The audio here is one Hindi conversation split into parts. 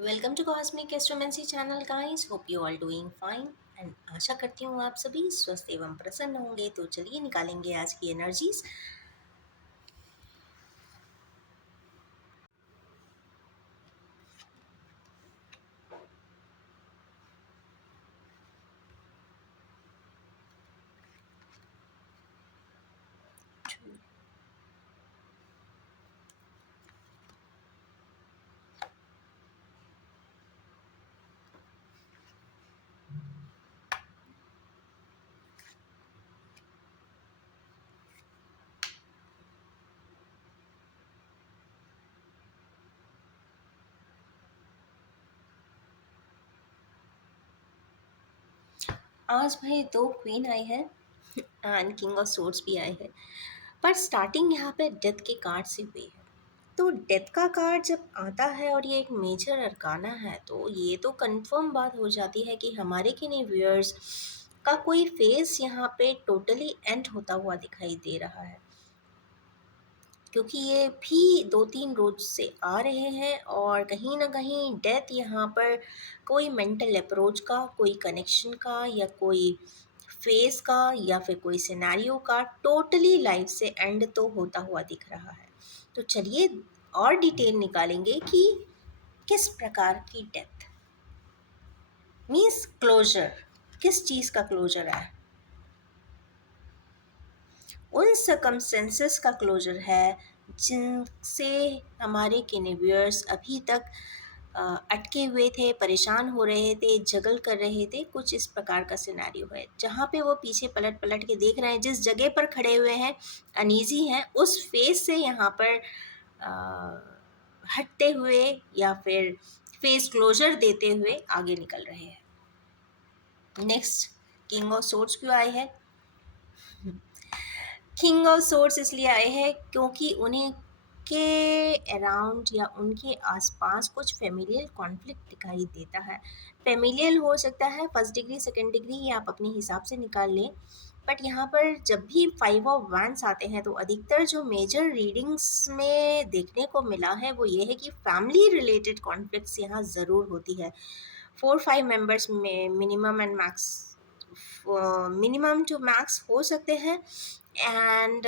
Welcome to cosmic astromancy channel guys. Hope you all doing fine and आशा करती हूँ आप सभी स्वस्थ एवं प्रसन्न होंगे। तो चलिए निकालेंगे आज की एनर्जीज। आज भाई दो क्वीन आए हैं एंड किंग ऑफ सोर्ड्स भी आए हैं, पर स्टार्टिंग यहाँ पे डेथ के कार्ड से हुई है। तो डेथ का कार्ड जब आता है और ये एक मेजर अरकाना है, तो ये तो कंफर्म बात हो जाती है कि हमारे किन्हीं व्यूअर्स का कोई फेस यहाँ पे टोटली एंड होता हुआ दिखाई दे रहा है, क्योंकि ये भी 2-3 रोज से आ रहे हैं और कहीं न कहीं डेथ यहाँ पर कोई मेंटल अप्रोच का, कोई कनेक्शन का या कोई फ़ेज़ का या फिर कोई सिनेरियो का टोटली लाइफ़ से एंड तो होता हुआ दिख रहा है। तो चलिए और डिटेल निकालेंगे कि किस प्रकार की डेथ मीन्स क्लोज़र, किस चीज़ का क्लोज़र है? उन सर्कमस्टेंसेस का क्लोज़र है जिनसे हमारे किन्वियर्स अभी तक अटके हुए थे, परेशान हो रहे थे, जगल कर रहे थे। कुछ इस प्रकार का सिनेरियो है जहाँ पे वो पीछे पलट-पलट के देख रहे हैं, जिस जगह पर खड़े हुए हैं, अनईज़ी हैं, उस फ़ेज़ से यहाँ पर हटते हुए या फिर फ़ेज़ क्लोज़र देते हुए आगे निकल रहे हैं। नेक्स्ट किंग ऑफ सोर्ड्स क्यों आए हैं? किंग ऑफ सोर्ड्स इसलिए आए हैं क्योंकि उन्हें के अराउंड या उनके आसपास कुछ फेमिलियल कॉन्फ्लिक्ट दिखाई देता है। फेमिलियल हो सकता है फर्स्ट डिग्री, सेकंड डिग्री, ये आप अपने हिसाब से निकाल लें। बट यहाँ पर जब भी 5 ऑफ वैंड्स आते हैं तो अधिकतर जो मेजर रीडिंग्स में देखने को मिला है वो ये है कि फैमिली रिलेटेड कॉन्फ्लिक्ट्स यहाँ ज़रूर होती है। 4-5 मेंबर्स में minimum and max, minimum to max हो सकते हैं। एंड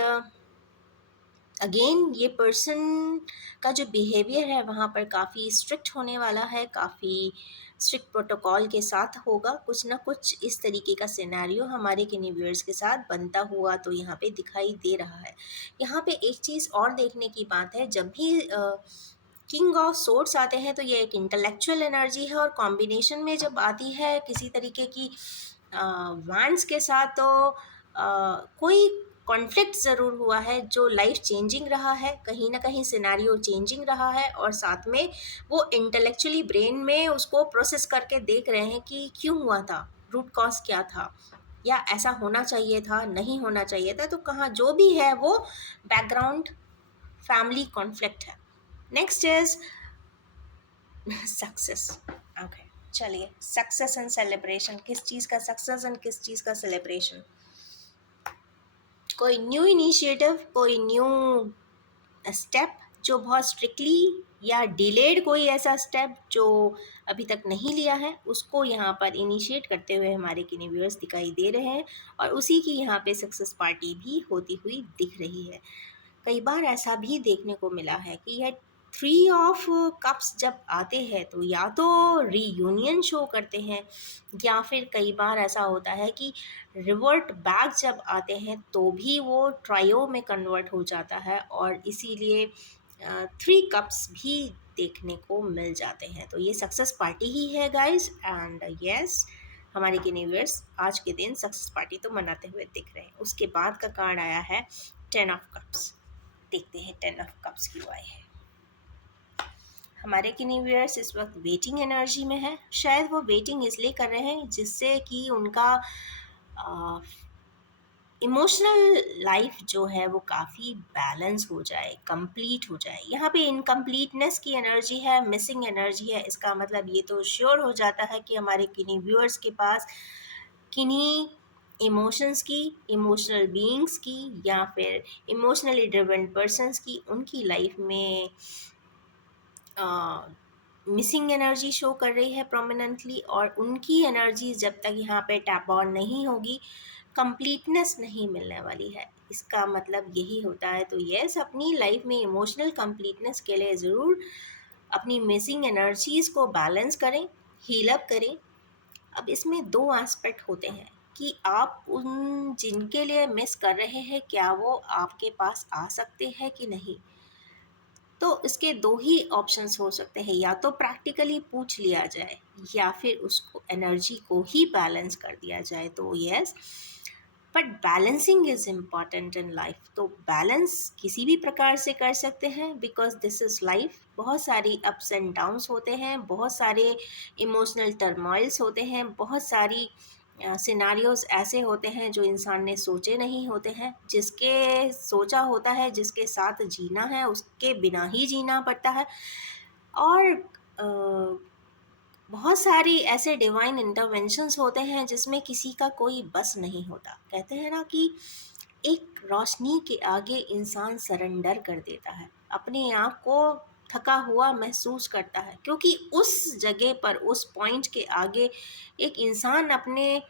अगेन ये पर्सन का जो बिहेवियर है वहाँ पर काफ़ी स्ट्रिक्ट होने वाला है, काफ़ी स्ट्रिक्ट प्रोटोकॉल के साथ होगा। कुछ ना कुछ इस तरीके का सिनेरियो हमारे किन्वियर्स के साथ बनता हुआ तो यहाँ पे दिखाई दे रहा है। यहाँ पे एक चीज़ और देखने की बात है, जब भी किंग ऑफ सोर्ड्स आते हैं तो ये एक इंटेलेक्चुअल एनर्जी है और कॉम्बिनेशन में जब आती है किसी तरीके की वैंड्स के साथ तो कोई कॉन्फ्लिक्ट ज़रूर हुआ है जो लाइफ चेंजिंग रहा है, कहीं ना कहीं सिनेरियो चेंजिंग रहा है और साथ में वो इंटेलेक्चुअली ब्रेन में उसको प्रोसेस करके देख रहे हैं कि क्यों हुआ था, रूट कॉज क्या था, या ऐसा होना चाहिए था, नहीं होना चाहिए था। तो कहाँ जो भी है वो बैकग्राउंड फैमिली कॉन्फ्लिक्ट है। Next is success. ओके, चलिए सक्सेस एंड सेलिब्रेशन, किस चीज़ का सक्सेस एंड किस चीज़ का सेलिब्रेशन? कोई न्यू इनिशिएटिव, कोई न्यू स्टेप जो बहुत स्ट्रिक्टली या डिलेड कोई ऐसा स्टेप जो अभी तक नहीं लिया है उसको यहाँ पर इनिशिएट करते हुए हमारे किन्वियर्स दिखाई दे रहे हैं और उसी की यहाँ पे सक्सेस पार्टी भी होती हुई दिख रही है। कई बार ऐसा भी देखने को मिला है कि यह 3 ऑफ कप्स जब आते हैं तो या तो रीयूनियन शो करते हैं या फिर कई बार ऐसा होता है कि रिवर्ट बैक जब आते हैं तो भी वो ट्रायो में कन्वर्ट हो जाता है और इसीलिए 3 कप्स भी देखने को मिल जाते हैं। तो ये सक्सेस पार्टी ही है गाइस एंड यस, हमारे किन्वियर्स आज के दिन सक्सेस पार्टी तो मनाते हुए दिख रहे हैं। उसके बाद का कार्ड आया है 10 ऑफ कप्स। देखते हैं 10 ऑफ कप्स क्यों आए हैं। हमारे किन्वियर्स इस वक्त वेटिंग एनर्जी में है। शायद वो वेटिंग इसलिए कर रहे हैं जिससे कि उनका इमोशनल लाइफ जो है वो काफ़ी बैलेंस हो जाए, कंप्लीट हो जाए। यहाँ पे इनकम्प्लीटनेस की एनर्जी है, मिसिंग एनर्जी है। इसका मतलब ये तो श्योर हो जाता है कि हमारे किन्हीं व्यूअर्स के पास किन्हीं इमोशंस की, इमोशनल बीइंग्स की या फिर इमोशनली ड्रिवन पर्सन्स की उनकी लाइफ में मिसिंग एनर्जी शो कर रही है प्रोमिनेंटली, और उनकी एनर्जी जब तक यहाँ पे टैप ऑन नहीं होगी, कंप्लीटनेस नहीं मिलने वाली है। इसका मतलब यही होता है। तो यस, अपनी लाइफ में इमोशनल कंप्लीटनेस के लिए ज़रूर अपनी मिसिंग एनर्जीज़ को बैलेंस करें, हील अप करें। अब इसमें दो एस्पेक्ट होते हैं कि आप उन जिनके लिए मिस कर रहे हैं, क्या वो आपके पास आ सकते हैं कि नहीं। तो इसके दो ही ऑप्शंस हो सकते हैं, या तो प्रैक्टिकली पूछ लिया जाए या फिर उसको एनर्जी को ही बैलेंस कर दिया जाए। तो yes, but balancing is important in life. तो बैलेंस किसी भी प्रकार से कर सकते हैं, बिकॉज दिस इज़ लाइफ। बहुत सारी अप्स एंड डाउन्स होते हैं, बहुत सारे इमोशनल टर्मोइल्स होते हैं, बहुत सारी सिनारियोज ऐसे होते हैं जो इंसान ने सोचे नहीं होते हैं। जिसके सोचा होता है, जिसके साथ जीना है, उसके बिना ही जीना पड़ता है। और बहुत सारी ऐसे डिवाइन इंटरवेंशंस होते हैं जिसमें किसी का कोई बस नहीं होता। कहते हैं ना कि एक रोशनी के आगे इंसान सरेंडर कर देता है, अपने आप को थका हुआ महसूस करता है, क्योंकि उस जगह पर, उस पॉइंट के आगे एक इंसान अपने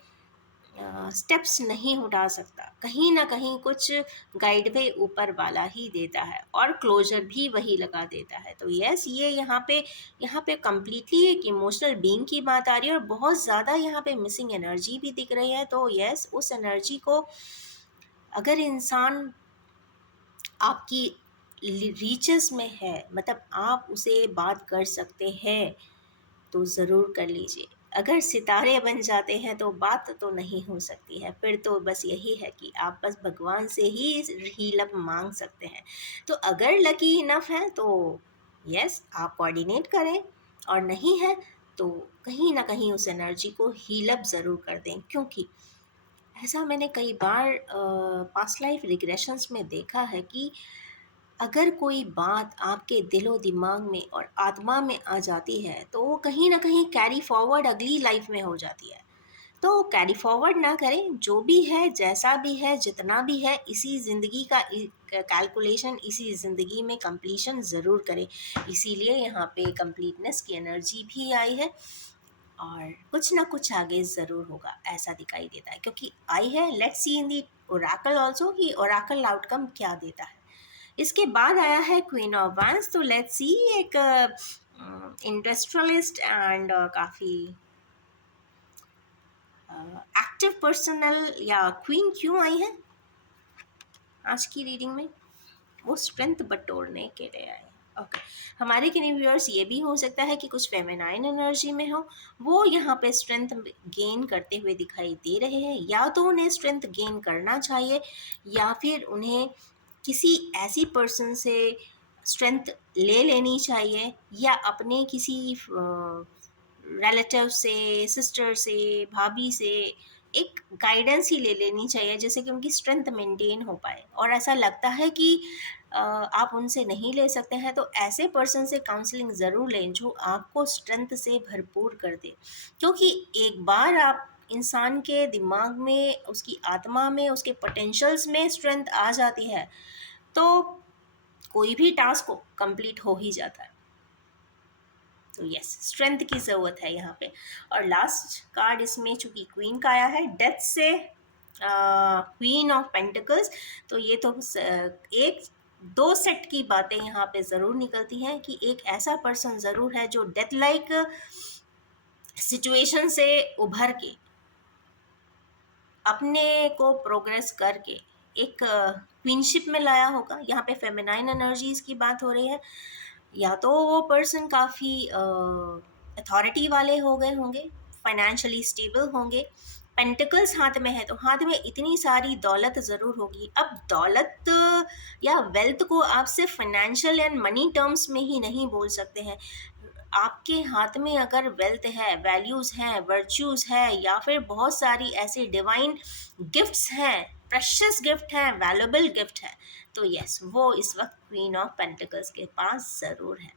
स्टेप्स नहीं उठा सकता। कहीं ना कहीं कुछ गाइडवे ऊपर वाला ही देता है, और क्लोजर भी वही लगा देता है। तो यस, ये यहाँ पे कम्प्लीटली एक इमोशनल बीइंग की बात आ रही है, और बहुत ज़्यादा यहाँ पे मिसिंग एनर्जी भी दिख रही है। तो यस, उस एनर्जी को अगर इंसान आपकी रीचेस में है, मतलब आप उसे बात कर सकते हैं, तो ज़रूर कर लीजिए। अगर सितारे बन जाते हैं तो बात तो नहीं हो सकती है, फिर तो बस यही है कि आप बस भगवान से ही हील अप मांग सकते हैं। तो अगर लकी इनफ है तो यस, आप कोऑर्डिनेट करें, और नहीं है तो कहीं ना कहीं उस एनर्जी को हील अप ज़रूर कर दें। क्योंकि ऐसा मैंने कई बार पास्ट लाइफ रिग्रेशंस में देखा है कि अगर कोई बात आपके दिलो दिमाग में और आत्मा में आ जाती है, तो वो कहीं ना कहीं कैरी फॉरवर्ड अगली लाइफ में हो जाती है। तो कैरी फॉरवर्ड ना करें, जो भी है, जैसा भी है, जितना भी है, इसी ज़िंदगी का कैलकुलेशन, इसी ज़िंदगी में कंप्लीशन ज़रूर करें। इसीलिए यहाँ पे कंप्लीटनेस की एनर्जी भी आई है, और कुछ ना कुछ आगे ज़रूर होगा, ऐसा दिखाई देता है। क्योंकि आई है, let's see in the Oracle also कि ओरेकल आउटकम क्या देता है। इसके बाद आया है क्वीन ऑफ वैंस। तो लेट्स सी, एक इंडस्ट्रियलिस्ट एंड काफ़ी एक्टिव पर्सनल या क्वीन क्यों आई है आज की रीडिंग में। वो स्ट्रेंथ बटोरने के लिए आए। ओके, हमारे के व्यूअर्स, ये भी हो सकता है कि कुछ फेमिनाइन एनर्जी में हो, वो यहाँ पे स्ट्रेंथ गेन करते हुए दिखाई दे रहे हैं। या तो उन्हें स्ट्रेंथ गेन करना चाहिए, या फिर उन्हें किसी ऐसी पर्सन से स्ट्रेंथ ले लेनी चाहिए, या अपने किसी रिलेटिव से, सिस्टर से, भाभी से एक गाइडेंस ही ले लेनी चाहिए, जैसे कि उनकी स्ट्रेंथ मेंटेन हो पाए। और ऐसा लगता है कि आप उनसे नहीं ले सकते हैं, तो ऐसे पर्सन से काउंसलिंग ज़रूर लें जो आपको स्ट्रेंथ से भरपूर कर दे। क्योंकि एक बार आप इंसान के दिमाग में, उसकी आत्मा में, उसके पोटेंशियल्स में स्ट्रेंथ आ जाती है, तो कोई भी टास्क को कंप्लीट हो ही जाता है। तो यस, स्ट्रेंथ की ज़रूरत है यहाँ पे। और लास्ट कार्ड इसमें चूंकि क्वीन का आया है, डेथ से क्वीन ऑफ पेंटिकल्स। तो ये तो एक दो सेट की बातें यहाँ पे ज़रूर निकलती हैं कि एक ऐसा पर्सन ज़रूर है जो डेथ लाइक सिचुएशन से उभर के, अपने को प्रोग्रेस करके एक क्वीनशिप में लाया होगा। यहाँ पे फेमिनाइन एनर्जीज की बात हो रही है। या तो वो पर्सन काफ़ी अथॉरिटी वाले हो गए होंगे, फाइनेंशियली स्टेबल होंगे। पेंटिकल्स हाथ में है, तो हाथ में इतनी सारी दौलत ज़रूर होगी। अब दौलत या वेल्थ को आप सिर्फ फाइनेंशियल एंड मनी टर्म्स में ही नहीं बोल सकते हैं। आपके हाथ में अगर वेल्थ है, वैल्यूज़ हैं, वर्च्यूज़ है, या फिर बहुत सारी ऐसी डिवाइन गिफ्ट्स हैं, प्रेशियस गिफ्ट है, वैल्यूएबल गिफ्ट है, तो यस, वो इस वक्त क्वीन ऑफ पेंटिकल्स के पास ज़रूर है।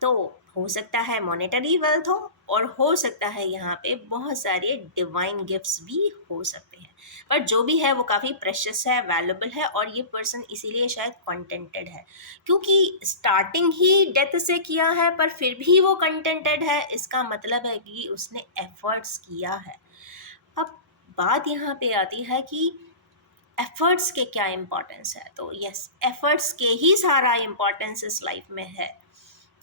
तो हो सकता है मॉनेटरी वेल्थ हो, और हो सकता है यहाँ पे बहुत सारे डिवाइन गिफ्ट्स भी हो सकते हैं। पर जो भी है वो काफ़ी प्रेशियस है, वैल्यूबल है, और ये पर्सन इसीलिए शायद कंटेंटेड है, क्योंकि स्टार्टिंग ही डेथ से किया है पर फिर भी वो कंटेंटेड है। इसका मतलब है कि उसने एफर्ट्स किया है। अब बात यहाँ पे आती है कि एफर्ट्स के क्या इम्पोर्टेंस है। तो यस, एफर्ट्स के ही सारा इम्पोर्टेंस इस लाइफ में है।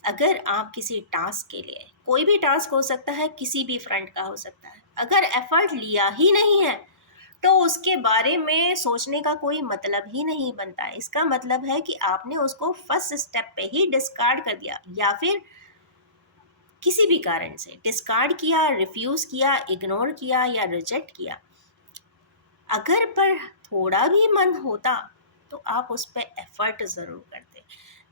अगर आप किसी टास्क के लिए, कोई भी टास्क हो सकता है, किसी भी फ्रंट का हो सकता है, अगर एफर्ट लिया ही नहीं है तो उसके बारे में सोचने का कोई मतलब ही नहीं बनता है। इसका मतलब है कि आपने उसको फर्स्ट स्टेप पे ही डिस्कार्ड कर दिया, या फिर किसी भी कारण से डिस्कार्ड किया, रिफ्यूज़ किया, इग्नोर किया या रिजेक्ट किया। अगर पर थोड़ा भी मन होता तो आप उस पर एफर्ट ज़रूर करते।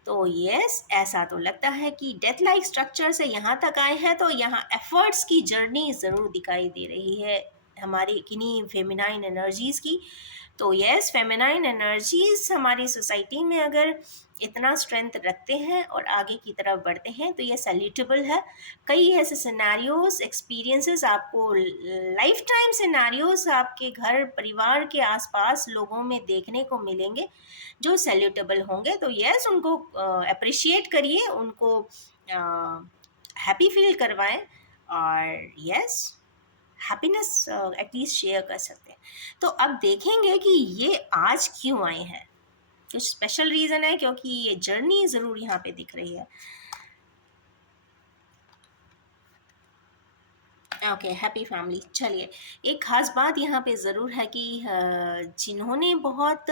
तो यस, ऐसा तो लगता है कि डेथ लाइक स्ट्रक्चर से यहाँ तक आए हैं तो यहाँ एफर्ट्स की जर्नी ज़रूर दिखाई दे रही है हमारी किन्हीं फेमिनाइन एनर्जीज़ की। तो यस, फेमिनाइन एनर्जीज़ हमारी सोसाइटी में अगर इतना स्ट्रेंथ रखते हैं और आगे की तरफ बढ़ते हैं तो ये सैल्यूटेबल है। कई ऐसे सिनेरियोज, एक्सपीरियंसेस आपको, लाइफ टाइम सिनेरियोज आपके घर परिवार के आसपास लोगों में देखने को मिलेंगे जो सैल्यूटेबल होंगे। तो यस, उनको अप्रिशिएट करिए, उनको हैप्पी फील करवाएं, और यस, हैप्पीनेस एटलीस्ट शेयर कर सकते हैं। तो अब देखेंगे कि ये आज क्यों आए हैं। कुछ स्पेशल रीज़न है, क्योंकि ये जर्नी ज़रूर यहाँ पे दिख रही है। Okay, happy family. चलिए, एक ख़ास बात यहाँ पे ज़रूर है कि जिन्होंने बहुत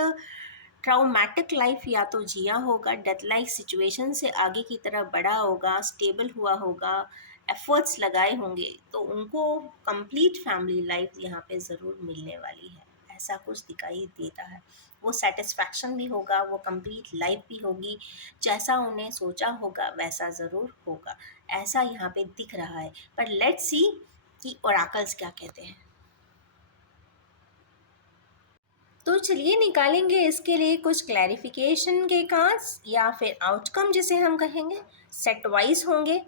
ट्राउमेटिक लाइफ या तो जिया होगा, डेथ लाइक सिचुएशन से आगे की तरफ बढ़ा होगा, स्टेबल हुआ होगा, एफर्ट्स लगाए होंगे, तो उनको कंप्लीट फैमिली लाइफ यहाँ पे ज़रूर मिलने वाली है। ऐसा कुछ दिखाई देता है। वो सेटिस्फैक्शन भी होगा, वो कंप्लीट लाइफ भी होगी, जैसा उन्हें सोचा होगा वैसा ज़रूर होगा। ऐसा यहाँ पे दिख रहा है। पर लेट्स सी कि ओरेकल्स क्या कहते हैं। तो चलिए निकालेंगे इसके लिए कुछ क्लैरिफिकेशन के कार्ड्स, या फिर आउटकम जिसे हम कहेंगे, सेट वाइज होंगे।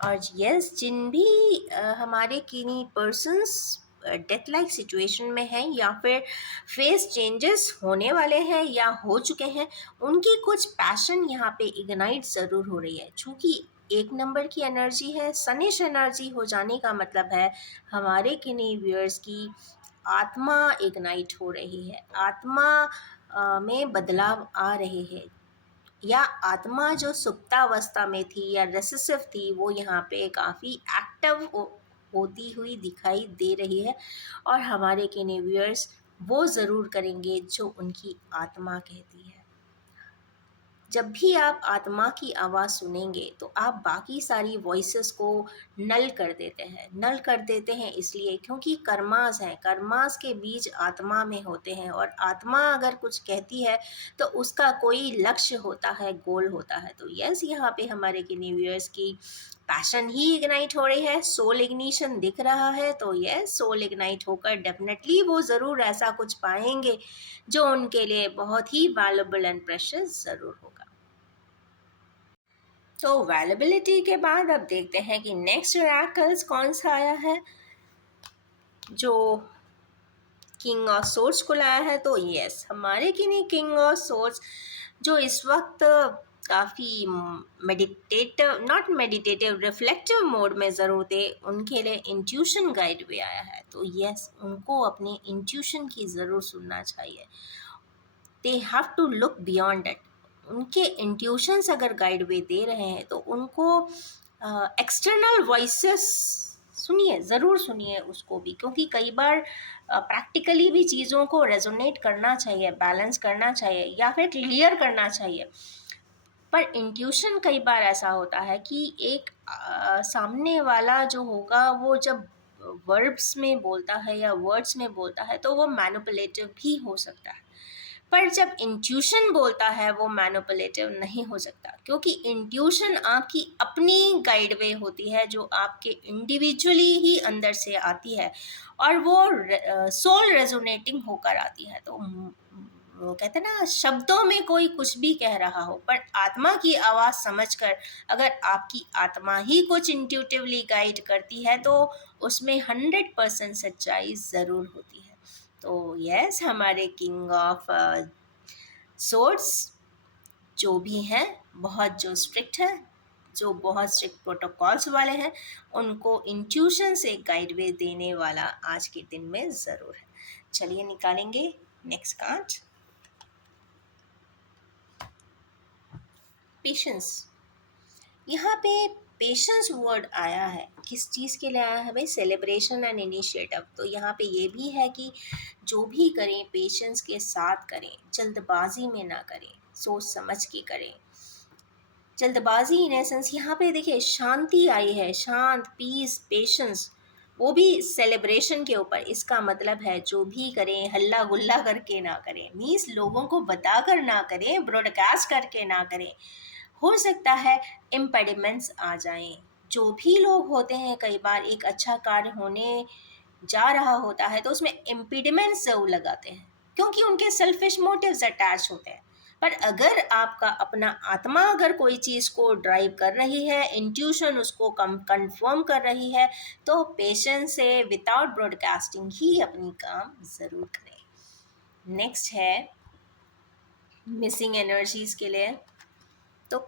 और यस, जिन भी हमारे किन्हीं पर्सन्स डेथ लाइक सिचुएशन में हैं या फिर फेस चेंजेस होने वाले हैं या हो चुके हैं, उनकी कुछ पैशन यहाँ पे इग्नाइट ज़रूर हो रही है। चूँकि एक नंबर की एनर्जी है, सनिश एनर्जी हो जाने का मतलब है हमारे किन्हीं व्यूअर्स की आत्मा इग्नाइट हो रही है, आत्मा में बदलाव आ रहे हैं, या आत्मा जो सुप्तावस्था में थी या रेसेसिव थी वो यहाँ पे काफ़ी एक्टिव होती हुई दिखाई दे रही है। और हमारे व्यूअर्स वो ज़रूर करेंगे जो उनकी आत्मा कहती है। जब भी आप आत्मा की आवाज़ सुनेंगे तो आप बाकी सारी वॉइसेस को नल कर देते हैं। नल कर देते हैं इसलिए क्योंकि कर्मास हैं, कर्मास के बीज आत्मा में होते हैं, और आत्मा अगर कुछ कहती है तो उसका कोई लक्ष्य होता है, गोल होता है। तो यस, यहाँ पे हमारे व्यूअर्स की पैशन ही इग्नाइट हो रही है, सोल इग्निशन दिख रहा है। तो यस, सोल इग्नाइट होकर डेफिनेटली वो ज़रूर ऐसा कुछ पाएंगे जो उनके लिए बहुत ही वैल्यूएबल एंड प्रेशियस ज़रूर होगा। तो अवेलेबिलिटी के बाद अब देखते हैं कि नेक्स्ट ओरेकल्स कौन सा आया है जो किंग ऑफ सोर्स को लाया है। तो यस, हमारे किंग ऑफ सोर्स जो इस वक्त काफ़ी meditative, not meditative, reflective mode में ज़रूर थे, उनके लिए इंट्यूशन गाइड भी आया है। तो यस, उनको अपने इंट्यूशन की ज़रूर सुनना चाहिए। They have to look beyond it. उनके इंट्यूशंस अगर गाइड वे दे रहे हैं तो उनको एक्सटर्नल वॉइसेस सुनिए, ज़रूर सुनिए उसको भी, क्योंकि कई बार प्रैक्टिकली भी चीज़ों को रेजोनेट करना चाहिए, बैलेंस करना चाहिए या फिर क्लियर करना चाहिए। पर इंट्यूशन कई बार ऐसा होता है कि एक सामने वाला जो होगा वो जब वर्ब्स में बोलता है या वर्ड्स में बोलता है तो वो मैनिपुलेटिव भी हो सकता है। पर जब इंट्यूशन बोलता है वो मैनिपुलेटिव नहीं हो सकता, क्योंकि इंट्यूशन आपकी अपनी गाइड वे होती है जो आपके इंडिविजुअली ही अंदर से आती है, और वो सोल रेजोनेटिंग होकर आती है। तो वो कहते हैं ना, शब्दों में कोई कुछ भी कह रहा हो पर आत्मा की आवाज़ समझकर अगर आपकी आत्मा ही कुछ इंट्यूटिवली गाइड करती है तो उसमें 100% सच्चाई ज़रूर होती है। तो यस, हमारे किंग ऑफ सोर्ट्स जो भी हैं, बहुत जो स्ट्रिक्ट हैं, जो बहुत स्ट्रिक्ट प्रोटोकॉल्स वाले हैं, उनको इंट्यूशन से गाइड वे देने वाला आज के दिन में ज़रूर है। चलिए निकालेंगे नेक्स्ट कार्ड। पेशेंस। यहाँ पे पेशेंस वर्ड आया है, किस चीज़ के लिए आया है भाई? Celebration and initiative. तो यहाँ पे ये भी है कि जो भी करें पेशेंस के साथ करें, जल्दबाजी में ना करें, सोच समझ के करें। जल्दबाजी इन एसेंस, यहाँ पे देखिए शांति आई है, शांत, पीस, पेशेंस, वो भी सेलिब्रेशन के ऊपर। इसका मतलब है जो भी करें हल्ला गुल्ला करके ना करें, मीन्स लोगों को बताकर ना करें, ब्रॉडकास्ट करके ना करें। हो सकता है इम्पेडिमेंट्स आ जाएं। जो भी लोग होते हैं, कई बार एक अच्छा कार्य होने जा रहा होता है तो उसमें इम्पीडिमेंट्स ज़रूर लगाते हैं, क्योंकि उनके सेल्फिश मोटिव्स अटैच होते हैं। पर अगर आपका अपना आत्मा अगर कोई चीज़ को ड्राइव कर रही है, इंट्यूशन उसको कंफर्म कर रही है, तो पेशेंस से विदाउट ब्रॉडकास्टिंग ही अपनी काम ज़रूर करें। नेक्स्ट है मिसिंग एनर्जीज के लिए। तो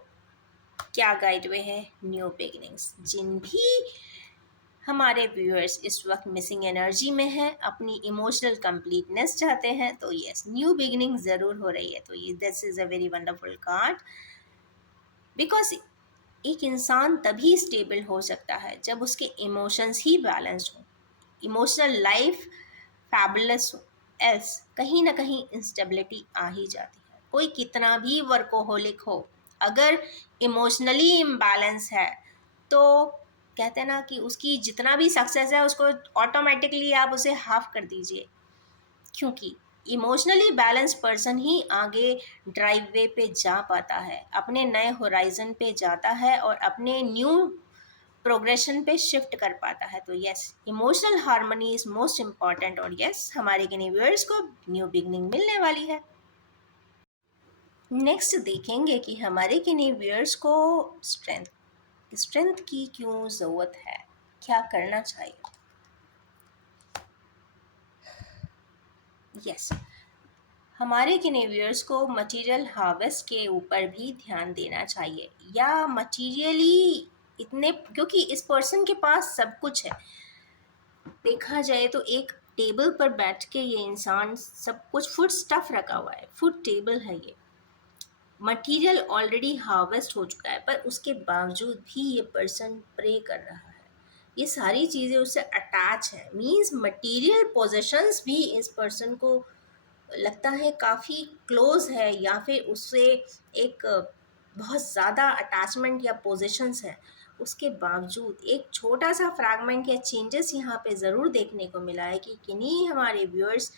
क्या गाइड वे है? New beginnings. जिन भी हमारे व्यूअर्स इस वक्त मिसिंग एनर्जी में हैं, अपनी इमोशनल कंप्लीटनेस चाहते हैं, तो यस, न्यू बिगिनिंग ज़रूर हो रही है। तो ये this is a very wonderful card, because एक इंसान तभी स्टेबल हो सकता है जब उसके इमोशंस ही बैलेंस्ड हो, इमोशनल लाइफ फैबुलस हो, एल्स कहीं ना कहीं इंस्टेबिलिटी आ ही जाती है। कोई कितना भी वर्कोहोलिक हो, अगर इमोशनली इम्बैलेंस है तो कहते हैं ना कि उसकी जितना भी सक्सेस है उसको ऑटोमेटिकली आप उसे हाफ कर दीजिए, क्योंकि इमोशनली बैलेंस पर्सन ही आगे ड्राइव वे पे जा पाता है, अपने नए होराइजन पे जाता है और अपने न्यू प्रोग्रेशन पे शिफ्ट कर पाता है। तो yes, emotional harmony is most important, और यस, हमारे किन्हीं व्यूअर्स को न्यू बिगनिंग मिलने वाली है। नेक्स्ट देखेंगे कि हमारे किन्हीं व्यूअर्स को स्ट्रेंथ की क्यों ज़रूरत है, क्या करना चाहिए। यस, हमारे किन्हीं व्यूअर्स को मटेरियल हार्वेस्ट के ऊपर भी ध्यान देना चाहिए, या मटीरियली इतने, क्योंकि इस पर्सन के पास सब कुछ है। देखा जाए तो एक टेबल पर बैठ के ये इंसान सब कुछ फूड स्टफ रखा हुआ है, फूड टेबल है, ये मटेरियल ऑलरेडी हार्वेस्ट हो चुका है, पर उसके बावजूद भी ये पर्सन प्रे कर रहा है। ये सारी चीज़ें उससे अटैच है, मींस मटेरियल पोजेशंस भी इस पर्सन को लगता है काफ़ी क्लोज है, या फिर उससे एक बहुत ज़्यादा अटैचमेंट या पोजेशंस है। उसके बावजूद एक छोटा सा फ्रैगमेंट या चेंजेस यहाँ पे ज़रूर देखने को मिला है कि किन्हीं हमारे व्यूअर्स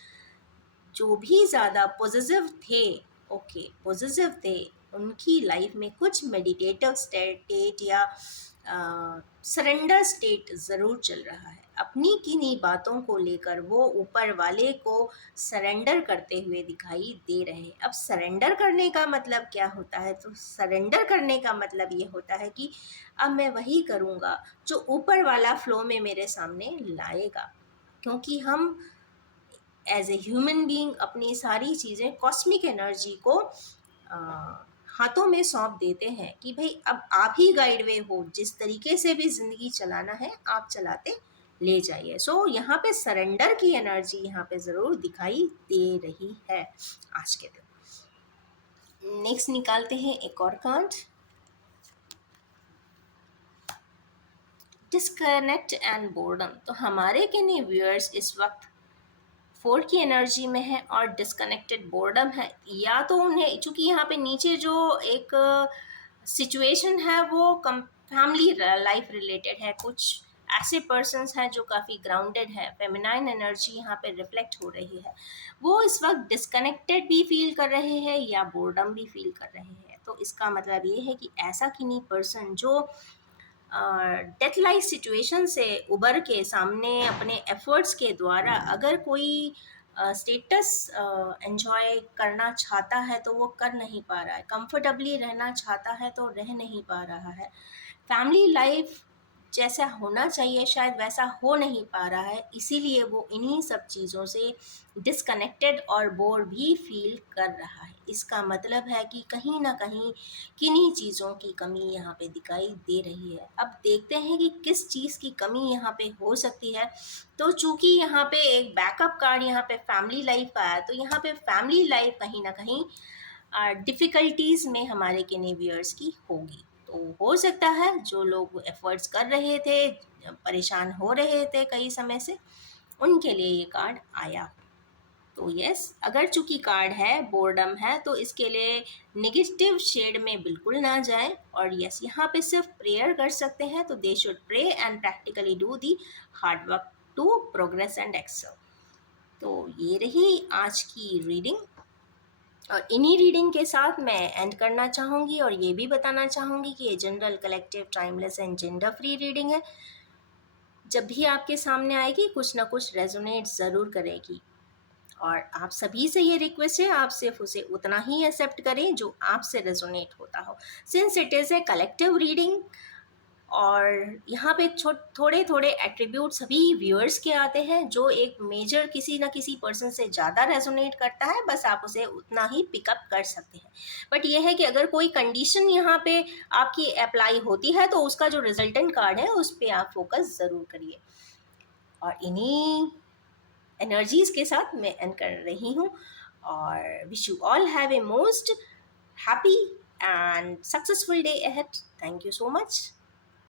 जो भी ज़्यादा पॉजिटिव थे, ओके पॉजिटिव थे, उनकी लाइफ में कुछ मेडिटेटिव स्टेट या सरेंडर स्टेट ज़रूर चल रहा है। अपनी किन्हीं बातों को लेकर वो ऊपर वाले को सरेंडर करते हुए दिखाई दे रहे हैं। अब सरेंडर करने का मतलब क्या होता है? तो सरेंडर करने का मतलब ये होता है कि अब मैं वही करूँगा जो ऊपर वाला फ्लो में मेरे सामने लाएगा, क्योंकि हम एज ए ह्यूमन बीइंग अपनी सारी चीज़ें कॉस्मिक एनर्जी को हाथों में सौंप देते हैं कि भाई अब आप ही गाइड वे हो, जिस तरीके से भी ज़िंदगी चलाना है आप चलाते ले जाइए। सो यहाँ पे सरेंडर की एनर्जी यहाँ पे ज़रूर दिखाई दे रही है आज के दिन। नेक्स्ट निकालते हैं एक और कार्ड, डिस्कनेक्ट एंड बोर्डम। तो हमारे किन्हीं व्यूअर्स इस वक्त 4 की एनर्जी में है और डिस्कनेक्टेड बोर्डम है, या तो उन्हें, चूंकि यहाँ पे नीचे जो एक सिचुएशन है वो फैमिली लाइफ रिलेटेड है, कुछ ऐसे पर्सन्स हैं जो काफ़ी ग्राउंडेड है, फेमिनाइन एनर्जी यहाँ पे रिफ्लेक्ट हो रही है, वो इस वक्त डिस्कनेक्टेड भी फील कर रहे हैं या बोर्डम भी फील कर रहे हैं। तो इसका मतलब ये है कि ऐसा किन्हीं पर्सन जो डेथ लाइक सिचुएशन से उबर के सामने अपने एफर्ट्स के द्वारा अगर कोई स्टेटस एंजॉय करना चाहता है तो वो कर नहीं पा रहा है, कंफर्टेबली रहना चाहता है तो रह नहीं पा रहा है, फैमिली लाइफ जैसा होना चाहिए शायद वैसा हो नहीं पा रहा है, इसीलिए वो इन्हीं सब चीज़ों से डिस्कनेक्टेड और बोर भी फील कर रहा है। इसका मतलब है कि कहीं ना कहीं किन्हीं चीज़ों की कमी यहाँ पे दिखाई दे रही है। अब देखते हैं कि किस चीज़ की कमी यहाँ पे हो सकती है। तो चूंकि यहाँ पे एक बैकअप कार्ड यहाँ पे फैमिली लाइफ का है, तो यहाँ पे फैमिली लाइफ कहीं ना कहीं डिफ़िकल्टीज़ में हमारे केनेवियर्स की होगी। तो हो सकता है जो लोग एफ़र्ट्स कर रहे थे, परेशान हो रहे थे कई समय से, उनके लिए ये कार्ड आया। तो यस, अगर चूंकि कार्ड है बोर्डम है, तो इसके लिए नेगेटिव शेड में बिल्कुल ना जाएं। और यस, यहाँ पे सिर्फ प्रेयर कर सकते हैं, तो they should pray and practically do the hard work to progress and excel. तो ये रही आज की रीडिंग, और इन्हीं रीडिंग के साथ मैं एंड करना चाहूँगी और ये भी बताना चाहूँगी कि ये general, collective, timeless and gender free reading है। जब भी आपके सामने आएगी कुछ ना कुछ रेजोनेट ज़रूर करेगी, और आप सभी से ये रिक्वेस्ट है, आप सिर्फ उसे उतना ही एक्सेप्ट करें जो आपसे रेजोनेट होता हो, since it is a collective reading. और यहाँ पे थोड़े थोड़े एट्रीब्यूट सभी व्यूअर्स के आते हैं, जो एक मेजर किसी ना किसी पर्सन से ज़्यादा रेजोनेट करता है, बस आप उसे उतना ही पिकअप कर सकते हैं। बट यह है कि अगर कोई कंडीशन यहाँ पे आपकी अप्लाई होती है, तो उसका जो रिजल्टेंट कार्ड है उस पर आप फोकस ज़रूर करिए। और इन्हीं एनर्जीज के साथ मैं एंड कर रही हूँ, और wish you all have a most happy and successful day ahead. Thank you so much.